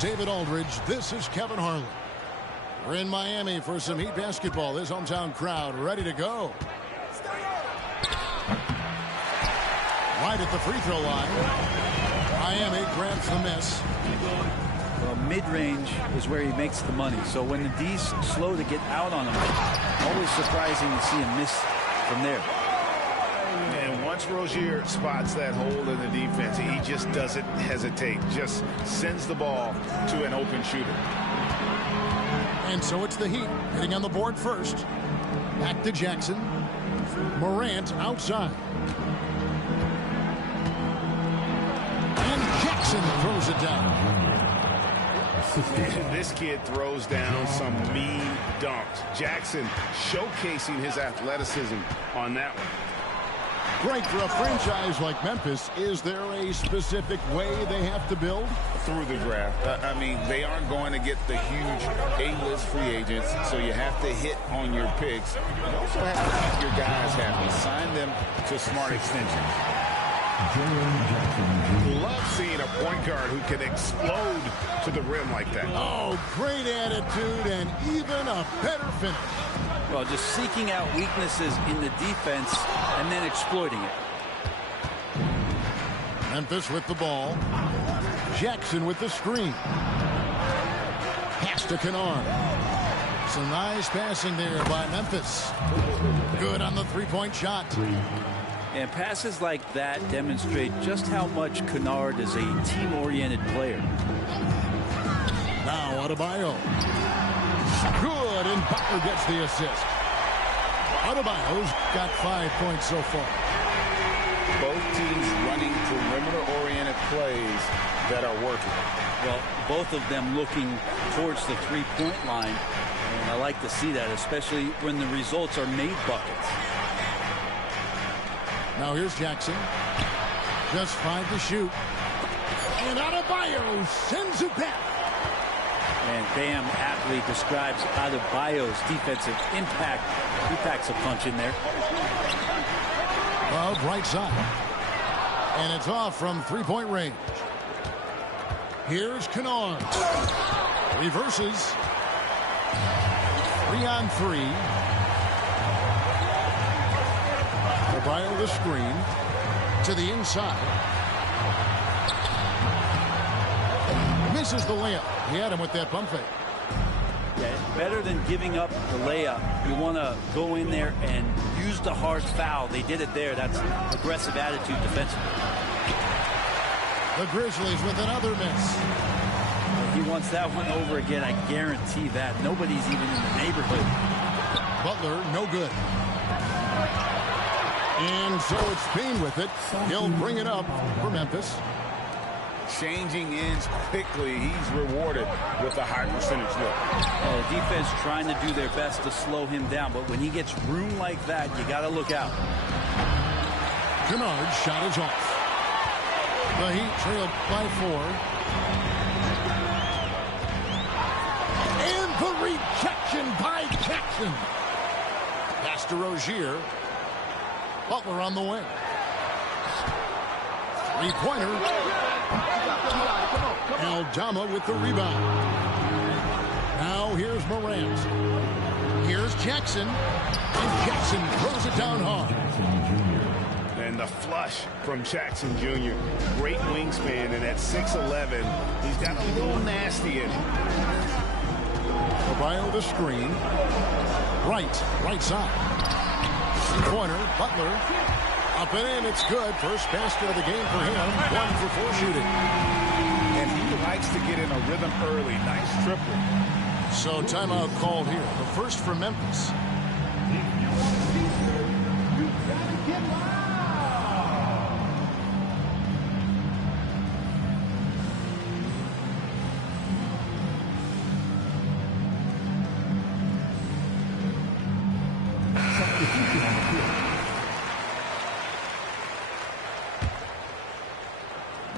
David Aldridge, this is Kevin Harlan. We're in Miami for some Heat basketball. This hometown crowd ready to go. Right at the free throw line. Miami grabs the miss. Well, mid-range is where he makes the money. So when the D's slow to get out on him, always surprising to see him miss from there. And once Rozier spots that hole in the defense, he just doesn't hesitate. Just sends the ball to an open shooter. And so it's the Heat hitting on the board first. Back to Jackson. Morant outside. And Jackson throws it down. This kid throws down some mean dunks. Jackson showcasing his athleticism on that one. Great for a franchise like Memphis. Is there a specific way they have to build? Through the draft. I mean, they aren't going to get the huge A-list free agents, so you have to hit on your picks. You also have to keep your guys happy. Sign them to smart extensions. Love seeing a point guard who can explode to the rim like that. Oh, great attitude and even a better finish. Well, just seeking out weaknesses in the defense and then exploiting it. Memphis with the ball. Jackson with the screen. Pass to Kennard. Some nice passing there by Memphis. Good on the three-point shot. And passes like that demonstrate just how much Kennard is a team-oriented player. Now Adebayo. Good, and Butler gets the assist. Adebayo's got 5 points so far. Both teams running perimeter-oriented plays that are working. Well, both of them looking towards the three-point line. And I like to see that, especially when the results are made buckets. Now here's Jackson. Just 5 to shoot. And Adebayo sends it back. And Bam aptly describes Adebayo's defensive impact. He packs a punch in there. Well, right side. And it's off from three-point range. Here's Kennard. Reverses. 3-on-3. Adebayo the screen. To the inside. Misses the layup. He had him with that bump fake. Yeah, better than giving up the layup. You want to go in there and use the hard foul. They did it there. That's aggressive attitude defensively. The Grizzlies with another miss. He wants that one over again. I guarantee that. Nobody's even in the neighborhood. Butler, no good. And so it's Payne with it. He'll bring it up for Memphis. Changing ends quickly. He's rewarded with a high percentage look. The defense trying to do their best to slow him down, but when he gets room like that, you got to look out. Kennard's shot is off. The Heat trail by 4. And the rejection by Jackson. Pass to Rozier. Butler on the wing. Three-pointer. Aldama with the rebound. Now here's Morant. Here's Jackson. And Jackson throws it down hard. And the flush from Jackson Jr. Great wingspan, and at 6'11", he's got a little nasty in him. Adebayo the screen. Right side. Corner, Butler. Up and in, it's good. First basket of the game for him. 1 for 4 shooting. And he likes to get in a rhythm early. Nice triple. So timeout called here. The first for Memphis.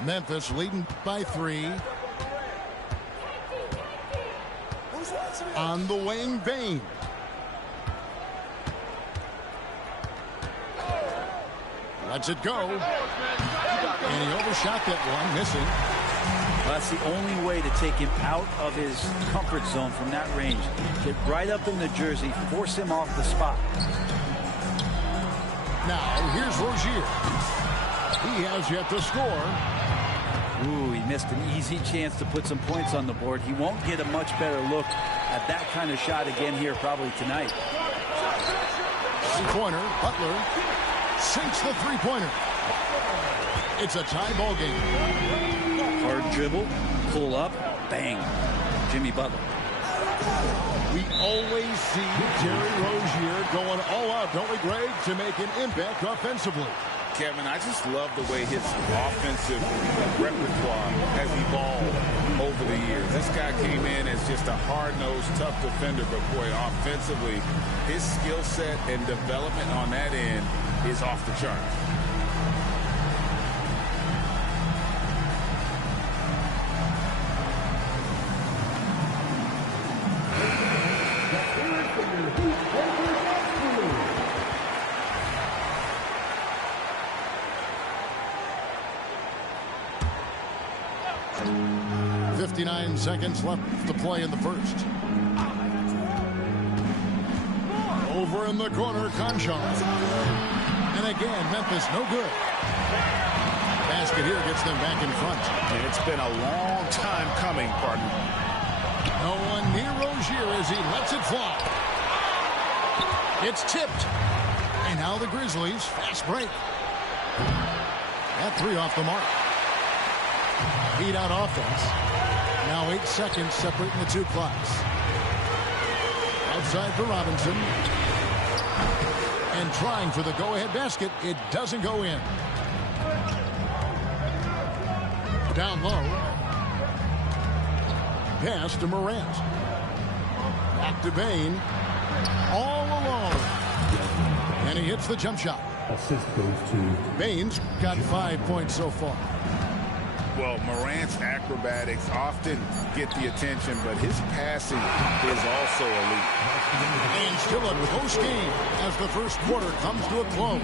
Memphis leading by 3. On the wing, Bane. Lets it go. And he overshot that one, missing. Well, that's the only way to take him out of his comfort zone from that range. Get right up in the jersey, force him off the spot. Now, here's Rozier. He has yet to score. Ooh, he missed an easy chance to put some points on the board. He won't get a much better look at that kind of shot again here probably tonight. Three-pointer, Butler sinks the three-pointer. It's a tie ball game. Hard dribble, pull up, bang. Jimmy Butler. We always see Terry Rozier going all out, don't we, Greg, to make an impact offensively. Kevin, I just love the way his offensive repertoire has evolved over the years. This guy came in as just a hard-nosed, tough defender, but boy, offensively, his skill set and development on that end is off the chart. Seconds left to play in the first. Over in the corner, Conchon. And again, Memphis no good. Basket here gets them back in front. And it's been a long time coming, partner. No one near Rozier as he lets it fly. It's tipped. And now the Grizzlies, fast break. That three off the mark. Beat out offense. Now 8 seconds separating the two clocks. Outside for Robinson. And trying for the go-ahead basket. It doesn't go in. Down low. Pass to Morant. Back to Bain. All alone. And he hits the jump shot. Assist goes to Bain's got 5 points so far. Well, Morant's acrobatics often get the attention, but his passing is also elite. And still a close game as the first quarter comes to a close.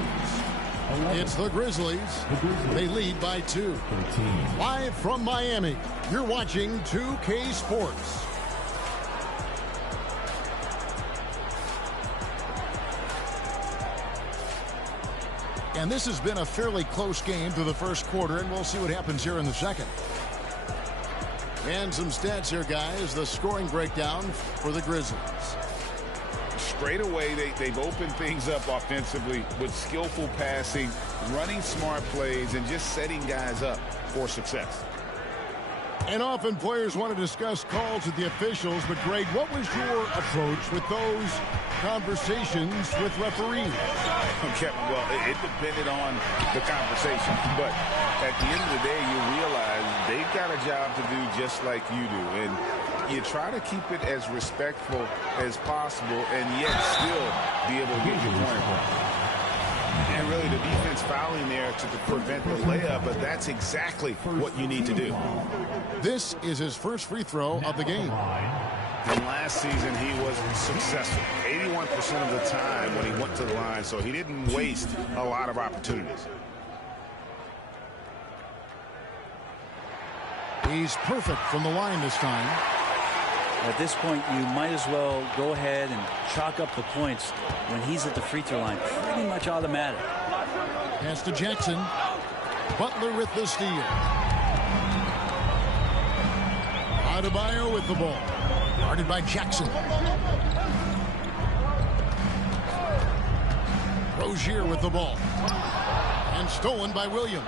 It's the Grizzlies. They lead by 2. Live from Miami, you're watching 2K Sports. And this has been a fairly close game through the first quarter, and we'll see what happens here in the second. And some stats here, guys. The scoring breakdown for the Grizzlies. Straight away, they've opened things up offensively with skillful passing, running smart plays, and just setting guys up for success. And often players want to discuss calls with the officials, but Greg, what was your approach with those conversations with referees? Okay, well, it depended on the conversation, but at the end of the day, you realize they've got a job to do just like you do, and you try to keep it as respectful as possible and yet still be able to get your point across. And really, the defense fouling there to prevent the layup, but that's exactly what you need to do. This is his first free throw of the game. And last season, he was successful 81% of the time when he went to the line, so he didn't waste a lot of opportunities. He's perfect from the line this time. At this point, you might as well go ahead and chalk up the points when he's at the free throw line. Pretty much automatic. Pass to Jackson. Butler with the steal. Adebayo with the ball. Guarded by Jackson. Rozier with the ball. And stolen by Williams.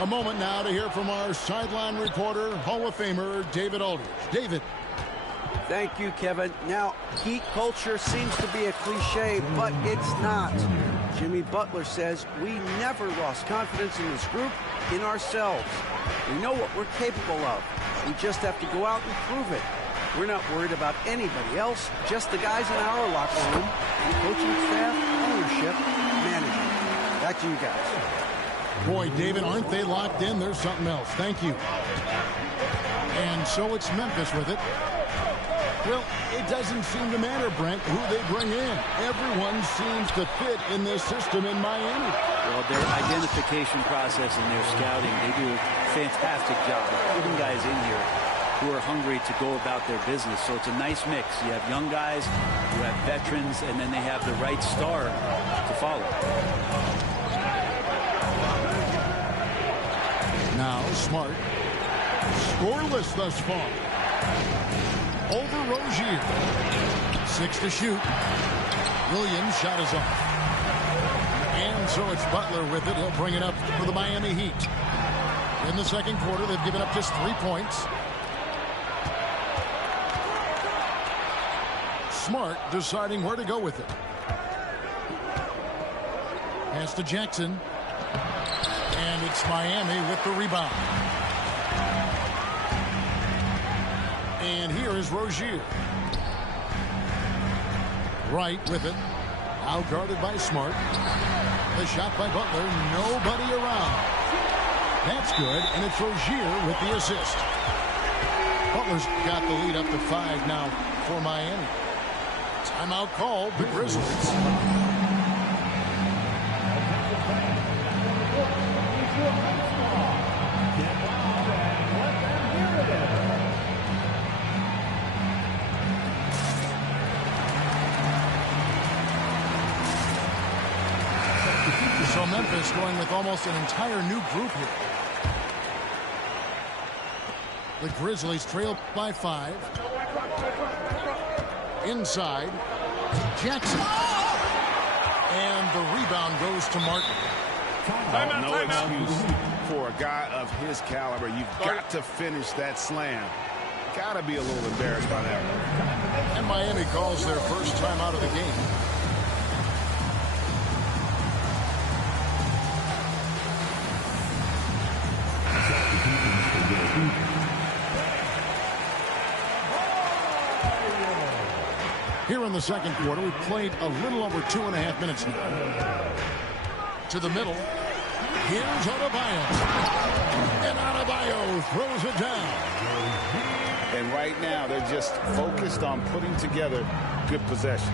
A moment now to hear from our sideline reporter, Hall of Famer David Aldridge. David. Thank you, Kevin. Now, Heat culture seems to be a cliche, but it's not. Jimmy Butler says we never lost confidence in this group, in ourselves. We know what we're capable of. We just have to go out and prove it. We're not worried about anybody else, just the guys in our locker room, the coaching staff, ownership, management. Back to you guys. Boy, David, aren't they locked in? There's something else. Thank you. And so it's Memphis with it. Well, it doesn't seem to matter, Brent, who they bring in. Everyone seems to fit in this system in Miami. Well, their identification process and their scouting, they do a fantastic job of putting guys in here who are hungry to go about their business. So it's a nice mix. You have young guys, you have veterans, and then they have the right star to follow. Now Smart. Scoreless thus far. Over Rozier. 6 to shoot. Williams' shot is off. And so it's Butler with it. He'll bring it up for the Miami Heat. In the second quarter, they've given up just 3 points. Smart deciding where to go with it. Pass to Jackson. And it's Miami with the rebound. And here is Rozier. Wright with it. Out guarded by Smart. The shot by Butler. Nobody around. That's good. And it's Rozier with the assist. Butler's got the lead up to 5 now for Miami. Timeout called the Grizzlies. So Memphis going with almost an entire new group here. The Grizzlies trail by 5. Inside. Jackson. And the rebound goes to Martin. No excuse for a guy of his caliber. You've got to finish that slam. Got to be a little embarrassed by that. And Miami calls their first time out of the game. Here in the second quarter, we've played a little over 2.5 minutes now. To the middle. Here's Adebayo. And Adebayo throws it down. And right now, they're just focused on putting together good possessions.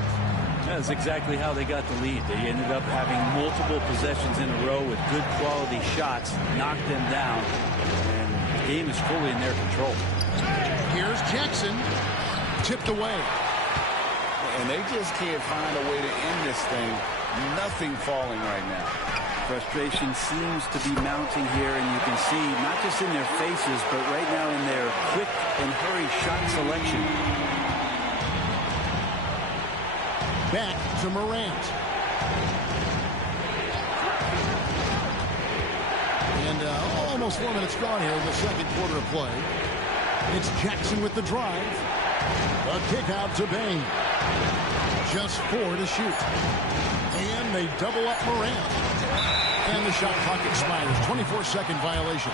That's exactly how they got the lead. They ended up having multiple possessions in a row with good quality shots, knocked them down, and the game is fully in their control. Here's Jackson. Tipped away. And they just can't find a way to end this thing. Nothing falling right now. Frustration seems to be mounting here, and you can see not just in their faces, but right now in their quick and hurry shot selection. Back to Morant. And almost 4 minutes gone here in the second quarter of play. It's Jackson with the drive. A kick out to Bain. Just 4 to shoot. And they double up Morant. And the shot clock expires. 24-second violation.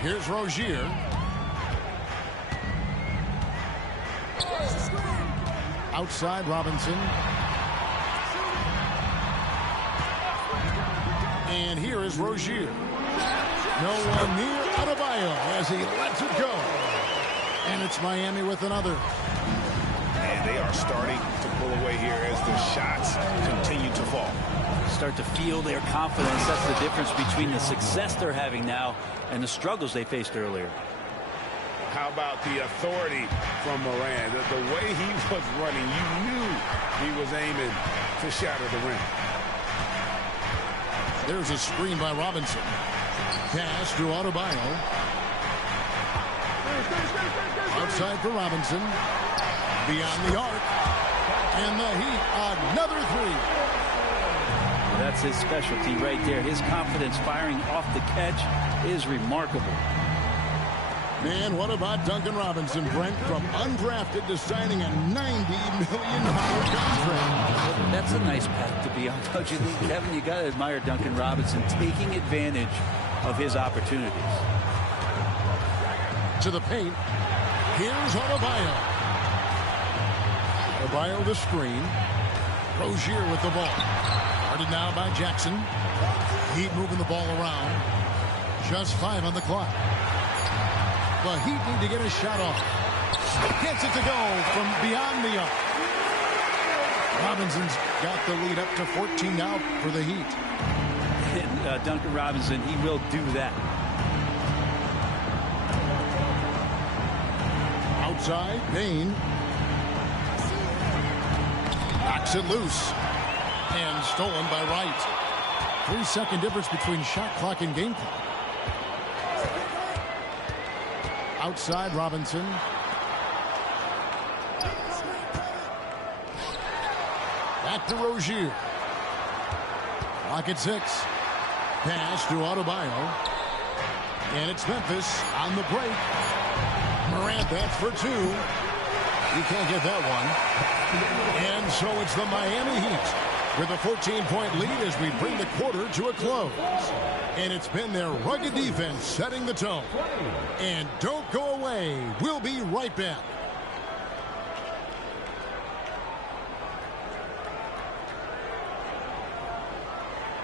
Here's Rozier. Outside Robinson. And here is Rozier. No one near Adebayo as he lets it go. And it's Miami with another. And they are starting to pull away here as the shots continue to fall. Start to feel their confidence. That's the difference between the success they're having now and the struggles they faced earlier. How about the authority from Morant? The way he was running, you knew he was aiming to shatter the rim. There's a screen by Robinson. Pass to Adebayo. Outside for Robinson. Beyond the arc. And the Heat, another 3. That's his specialty right there. His confidence firing off the catch is remarkable. Man, what about Duncan Robinson, Brent, from undrafted to signing a $90 million contract? That's a nice path to be on, don't you think, Kevin? You got to admire Duncan Robinson taking advantage of his opportunities. To the paint. Here's Adebayo. Adebayo the screen. Rozier with the ball. Guarded now by Jackson. Heat moving the ball around. Just 5 on the clock. The Heat need to get a shot off. Gets it to go from beyond the arc. Robinson's got the lead up to 14 now for the Heat. And Duncan Robinson, he will do that. Outside, Payne. Knocks it loose. And stolen by Wright. 3-second difference between shot clock and game clock. Outside, Robinson. Back to Rozier. Clock at 6. Pass to Adebayo. And it's Memphis on the break. Morant, that's for 2. You can't get that one. And so it's the Miami Heat with a 14-point lead as we bring the quarter to a close. And it's been their rugged defense setting the tone. And don't go away. We'll be right back.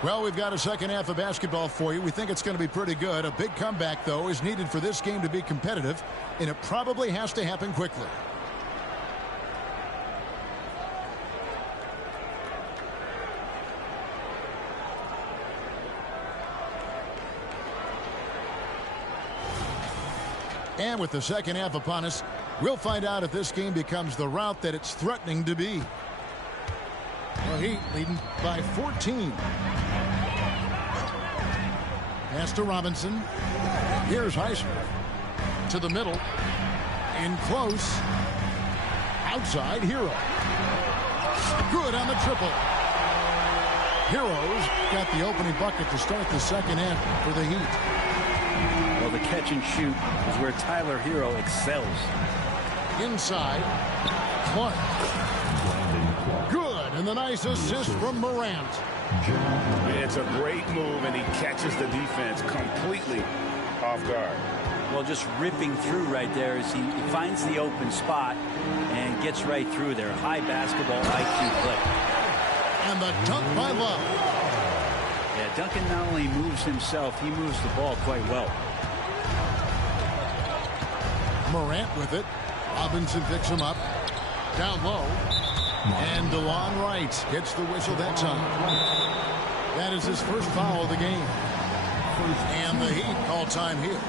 Well, we've got a second half of basketball for you. We think it's going to be pretty good. A big comeback, though, is needed for this game to be competitive, and it probably has to happen quickly. And with the second half upon us, we'll find out if this game becomes the rout that it's threatening to be. The Heat leading by 14. Pass to Robinson. Here's Highsmith. To the middle. In close. Outside, Hero. Good on the triple. Hero's got the opening bucket to start the second half for the Heat. Well, the catch and shoot is where Tyler Hero excels. Inside. Clark. Good. And the nice assist from Morant. It's a great move, and he catches the defense completely off guard. Well, just ripping through right there as he finds the open spot and gets right through there. High basketball IQ play. And the dunk by Love. Yeah, Duncan not only moves himself, he moves the ball quite well. Morant with it. Robinson picks him up. Down low. And DeLon Wright gets the whistle that time. That is his first foul of the game. And the Heat call time here.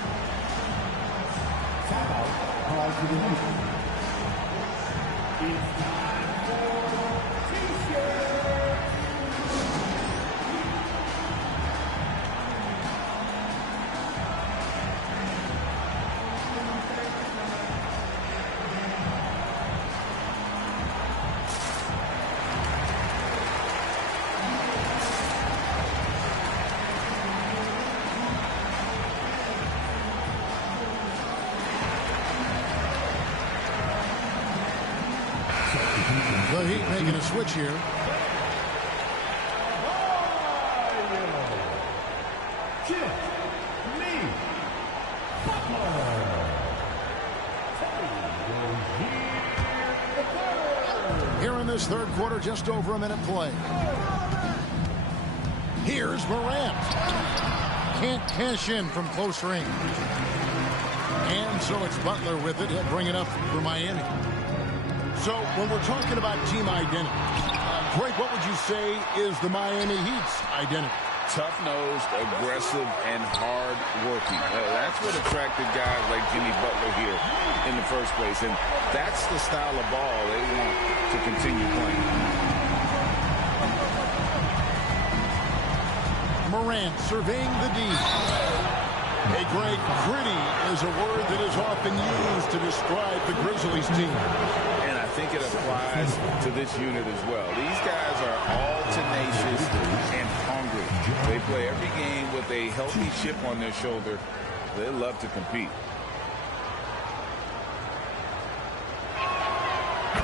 The Heat making a switch here. Here in this third quarter, just over a minute play. Here's Morant. Can't cash in from close range. And so it's Butler with it. He'll bring it up for Miami. So when we're talking about team identity, Greg, what would you say is the Miami Heat's identity? Tough-nosed, aggressive, and hard-working. That's what attracted guys like Jimmy Butler here in the first place. And that's the style of ball they want to continue playing. Morant surveying the D. Hey, Greg, gritty is a word that is often used to describe the Grizzlies team. And I think it applies to this unit as well. These guys are all tenacious and hungry. They play every game with a healthy chip on their shoulder. They love to compete.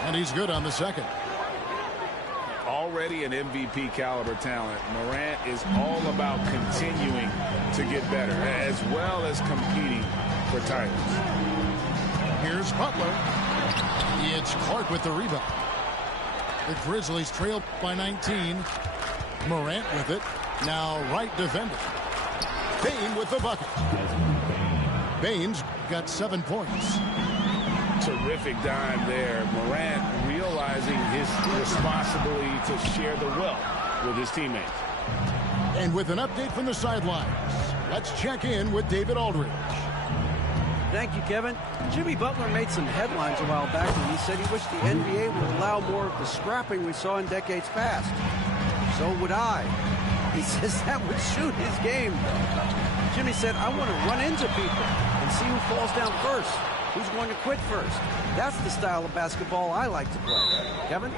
And he's good on the second. Already an MVP caliber talent, Morant is all about continuing to get better, as well as competing for titles. Here's Butler. It's Clark with the rebound. The Grizzlies trail by 19. Morant with it. Now right defender. Bane with the bucket. Bane's got 7 points. Terrific dime there. Morant realizing his responsibility to share the wealth with his teammates. And with an update from the sidelines, let's check in with David Aldridge. Thank you, Kevin. Jimmy Butler made some headlines a while back when he said he wished the NBA would allow more of the scrapping we saw in decades past. So would I. He says that would suit his game. Jimmy said, I want to run into people and see who falls down first, who's going to quit first. That's the style of basketball I like to play. Kevin?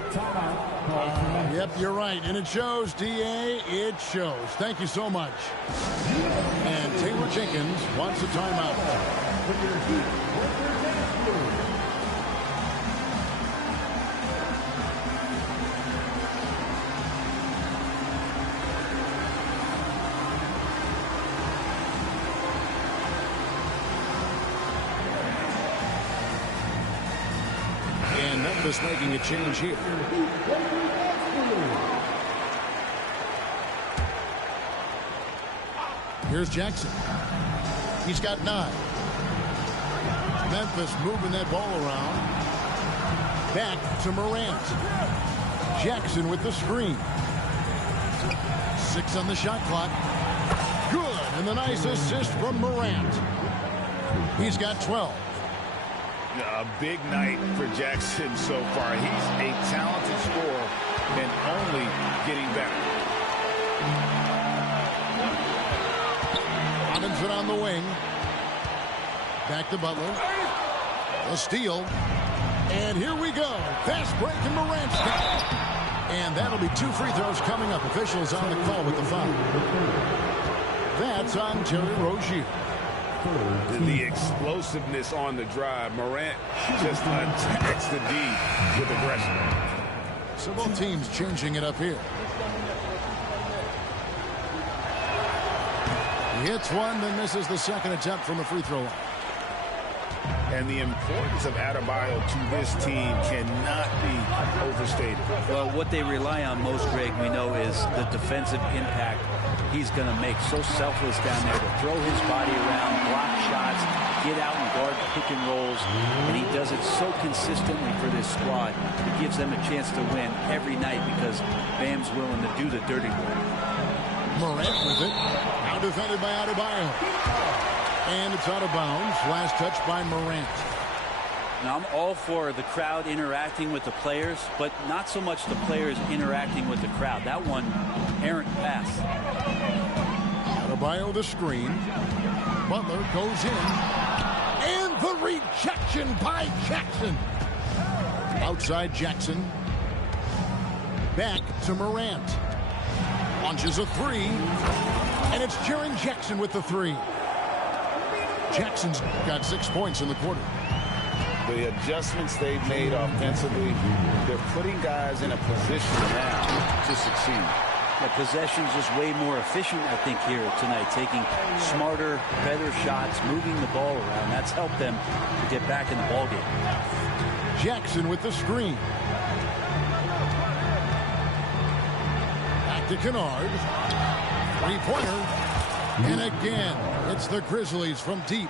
Yep, you're right. And it shows, D.A. It shows. Thank you so much. And Taylor Jenkins wants a timeout. And Memphis making a change here. Here's Jackson. He's got 9. Memphis moving that ball around. Back to Morant. Jackson with the screen. 6 on the shot clock. Good. And the nice assist from Morant. He's got 12. A big night for Jackson so far. He's a talented scorer and only getting better. Robinson on the wing. Back to Butler. A steal. And here we go. Fast break and Morant's got. And that'll be 2 free throws coming up. Officials on the call with the foul. That's on Terry Rozier. The explosiveness on the drive. Morant just attacks the D with aggression. So both teams changing it up here. He hits one, then misses the second attempt from the free throw line. And the importance of Adebayo to this team cannot be overstated. Well, what they rely on most, Greg, we know, is the defensive impact he's going to make. So selfless down there to throw his body around, block shots, get out and guard pick and rolls. And he does it so consistently for this squad. It gives them a chance to win every night because Bam's willing to do the dirty work. Morant with it. Now defended by Adebayo. And it's out of bounds. Last touch by Morant. Now, I'm all for the crowd interacting with the players, but not so much the players interacting with the crowd. That one, errant pass. Adebayo the screen. Butler goes in. And the rejection by Jackson. Outside Jackson. Back to Morant. Launches a 3. And it's Jaren Jackson with the 3. Jackson's got 6 points in the quarter. The adjustments they've made offensively, they're putting guys in a position now to succeed. The possession's just way more efficient, I think, here tonight. Taking smarter, better shots, moving the ball around. That's helped them to get back in the ballgame. Jackson with the screen. Back to Kennard. 3-pointer. And again, it's the Grizzlies from deep.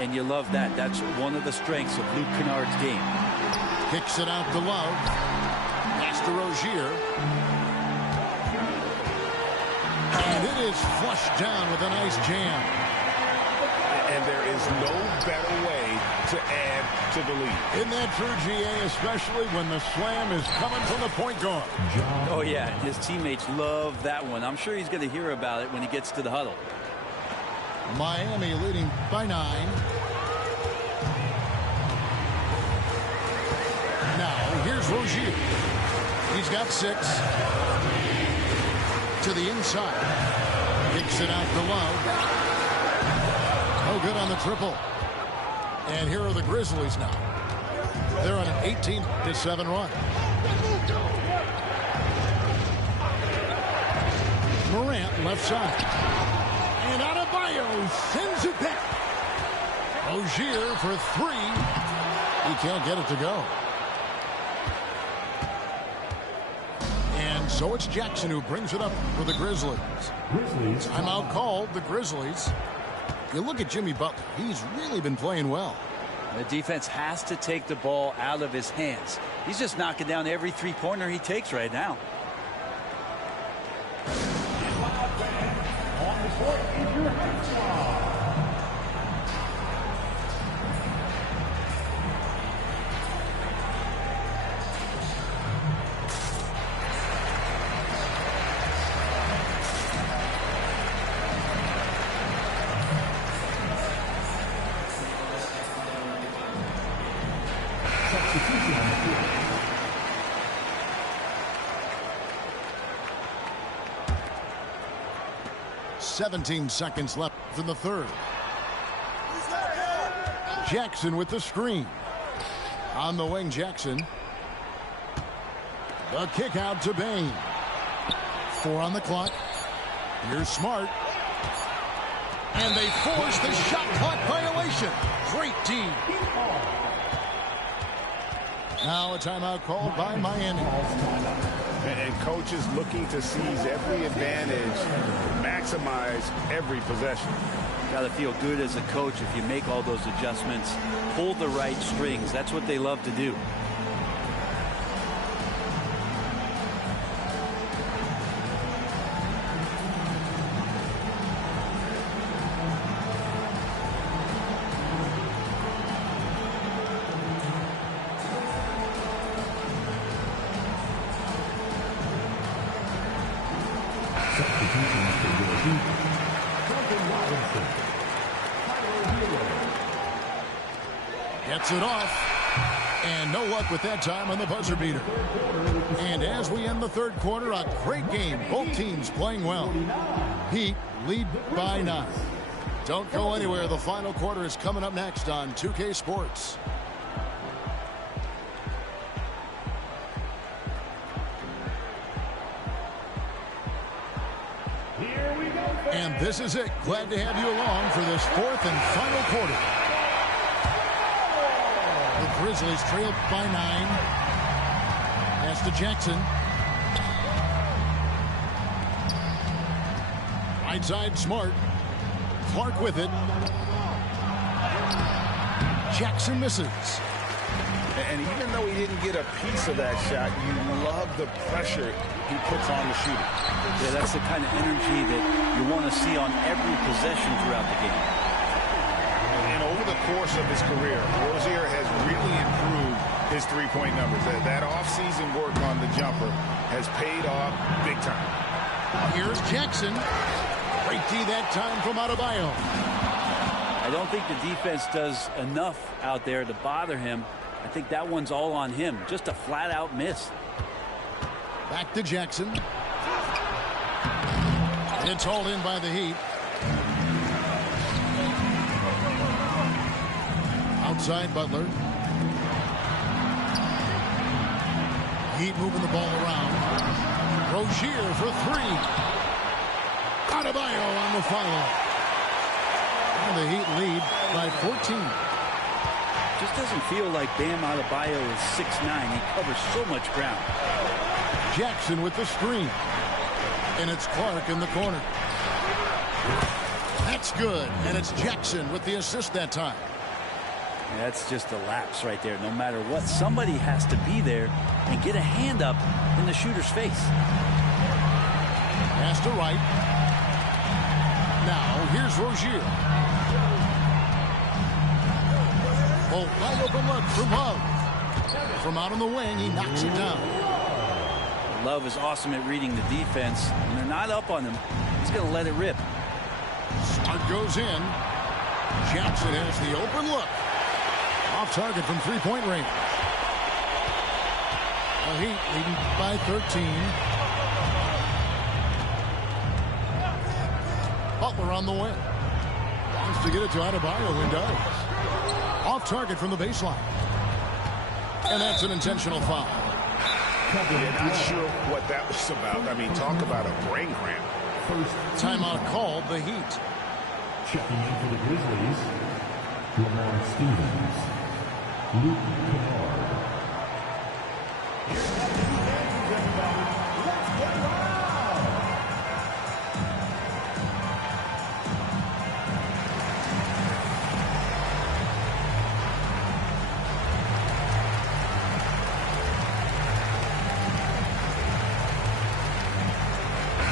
And you love that. That's one of the strengths of Luke Kennard's game. Kicks it out to Love. Pass to Rozier. And it is flushed down with a nice jam. And there is no better way to add to the lead. Isn't that true, GA? Especially when the slam is coming from the point guard. Oh, yeah. His teammates love that one. I'm sure he's going to hear about it when he gets to the huddle. Miami leading by 9. Now, here's Rozier. He's got 6. To the inside. Kicks it out to Love. No good on the triple. And here are the Grizzlies now. They're on an 18-7 run. Morant left side. And Adebayo sends it back. Rozier for 3. He can't get it to go. So it's Jackson who brings it up for the Grizzlies. Timeout called, the Grizzlies. You look at Jimmy Butler. He's really been playing well. The defense has to take the ball out of his hands. He's just knocking down every three-pointer he takes right now. On the court is your high squad. Substitution on the field. 17 seconds left in the third. Jackson with the screen. On the wing, Jackson. The kick out to Bain. 4 on the clock. Here's Smart. And they force the shot clock violation. Great D. Now a timeout called by Miami. And coaches looking to seize every advantage, maximize every possession. Got to feel good as a coach if you make all those adjustments, pull the right strings. That's what they love to do. Gets it off. And no luck with that time on the buzzer beater. And as we end the third quarter, a great game. Both teams playing well. Heat lead by 9. Don't go anywhere. The final quarter is coming up next on 2K Sports. And this is it. Glad to have you along for this fourth and final quarter. The Grizzlies trailed by 9. Pass to Jackson. Right side, Smart. Clark with it. Jackson misses. And even though he didn't get a piece of that shot, you love the pressure he puts on the shooter. Yeah, that's the kind of energy that you want to see on every possession throughout the game. And over the course of his career, Rozier has really improved his three-point numbers. That off-season work on the jumper has paid off big time. Here's Jackson. Great D that time from Adebayo. I don't think the defense does enough out there to bother him. I think that one's all on him. Just a flat-out miss. Back to Jackson. It's hauled in by the Heat. Outside Butler. Heat moving the ball around. Rozier for 3. Adebayo on the follow. And the Heat lead by 14. Just doesn't feel like Bam Adebayo is 6'9". He covers so much ground. Jackson with the screen. And it's Clark in the corner. That's good. And it's Jackson with the assist that time. That's just a lapse right there. No matter what, somebody has to be there and get a hand up in the shooter's face. Pass to right. Now here's Rozier. Oh, wide open look from Love. From out on the wing, he knocks it down. Love is awesome at reading the defense. When they're not up on him, he's going to let it rip. Smart goes in. Jackson has the open look. Off target from three-point range. The Heat leading by 13. Butler on the wing. Wants to get it to Adebayo and does. Off target from the baseline. And that's an intentional foul. Yeah, not sure what that was about. I mean, talk about a brain cramp. Timeout called, the Heat. Checking in for the Grizzlies, Lamar Stevens, Luke Kennard.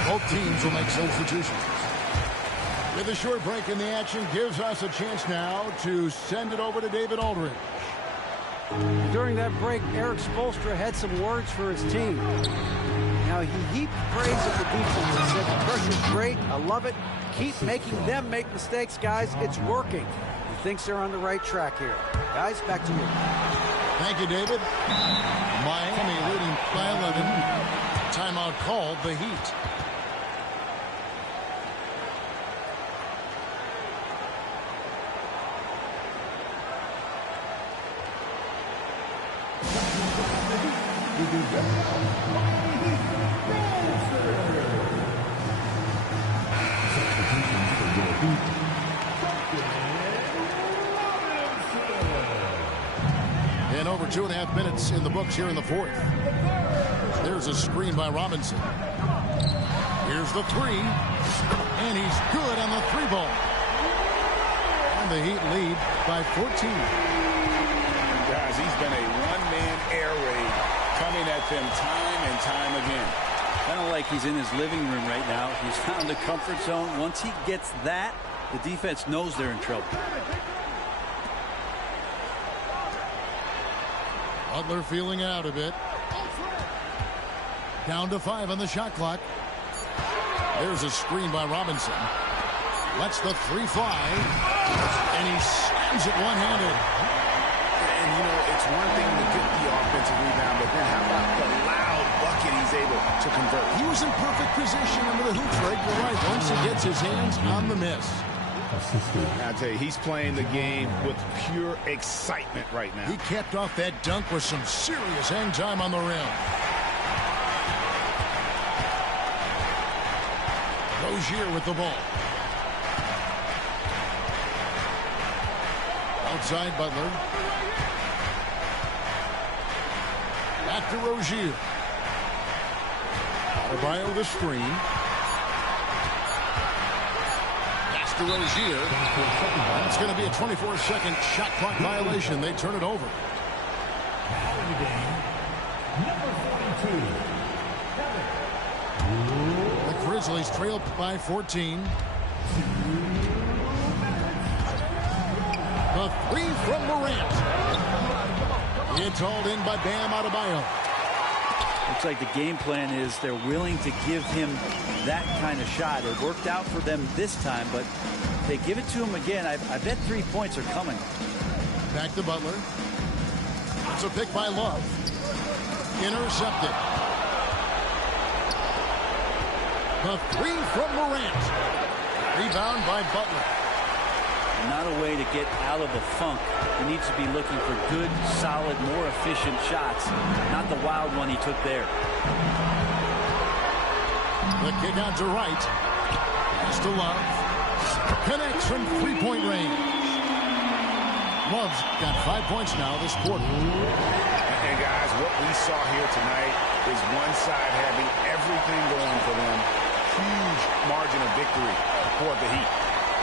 Both teams will make substitutions. With a short break in the action, gives us a chance now to send it over to David Aldridge. During that break, Eric Spoelstra had some words for his team. Now, he heaped praise of the defense. He said, the pressure's great. I love it. Keep making them make mistakes, guys. It's working. He thinks they're on the right track here. Guys, back to you. Thank you, David. Miami leading by 11. Timeout called the Heat. And over 2.5 minutes in the books here in the fourth. There's a screen by Robinson. Here's the three. And he's good on the three ball. And the Heat lead by 14. Guys, he's been a one-man air raid coming at them time and time again. Kind of like he's in his living room right now. He's found the comfort zone. Once he gets that, the defense knows they're in trouble. Butler feeling out a bit. Down to 5 on the shot clock. There's a screen by Robinson. Lets the three fly. And he slams it one-handed. And, you know, it's one thing to get the offensive rebound, but then how about the loud bucket he's able to convert? He was in perfect position under the hoop break. You're right. Once he gets his hands on the miss. I tell you, he's playing the game with pure excitement right now. He capped off that dunk with some serious hang time on the rim. Rozier with the ball. Outside Butler. Back to Rozier. Adebayo the screen. Pass to Rozier. And it's going to be a 24-second shot clock violation. They turn it over. The Grizzlies trail by 14. The three from Morant. It's hauled in by Bam Adebayo. Looks like the game plan is they're willing to give him that kind of shot. It worked out for them this time, but if they give it to him again, I bet 3 points are coming. Back to Butler. It's a pick by Love. Intercepted. The three from Morant. Rebound by Butler. Not a way to get out of the funk. He needs to be looking for good, solid, more efficient shots, not the wild one he took there. The kick out to right. Pass to Love. Connects from three-point range. Love's got 5 points now this quarter. And guys, what we saw here tonight is one side having everything going for them. Huge margin of victory for the Heat.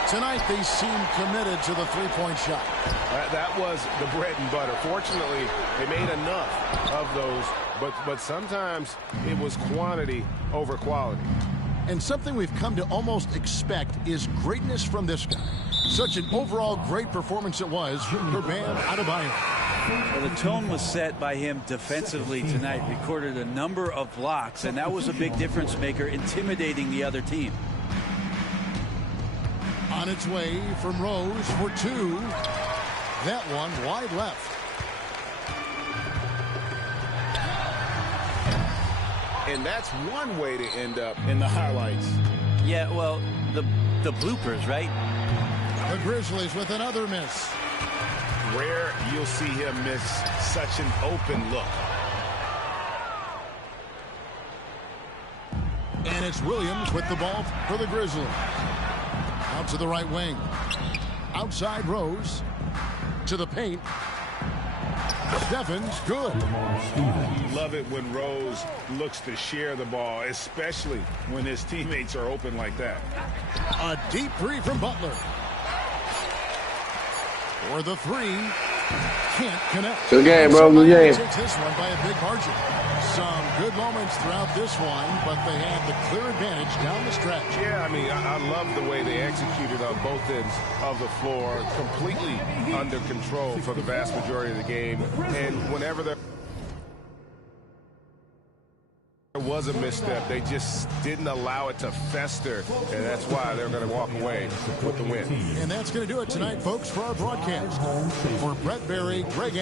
Tonight, they seem committed to the three-point shot. That was the bread and butter. Fortunately, they made enough of those, but sometimes it was quantity over quality. And something we've come to almost expect is greatness from this guy. Such an overall great performance it was for Bam Adebayo. Well, the tone was set by him defensively tonight. Recorded a number of blocks, and that was a big difference maker, intimidating the other team. On its way from Rose for two. That one wide left. And that's one way to end up in the highlights. Yeah, well, the bloopers, right? The Grizzlies with another miss. Rare you'll see him miss such an open look. And it's Williams with the ball for the Grizzlies. Out to the right wing. Outside Rose. To the paint. Stephens good. Love it when Rose looks to share the ball, especially when his teammates are open like that. A deep three from Butler. For the three. Can't connect. Good game, bro. Good game. Takes this one by a big margin. Some good moments throughout this one, but they had the clear advantage down the stretch. Yeah, I mean, I love the way they executed on both ends of the floor, completely under control for the vast majority of the game. And whenever there was a misstep, they just didn't allow it to fester, and that's why they're going to walk away with the win. And that's going to do it tonight, folks, for our broadcast. For Brett Berry, Greg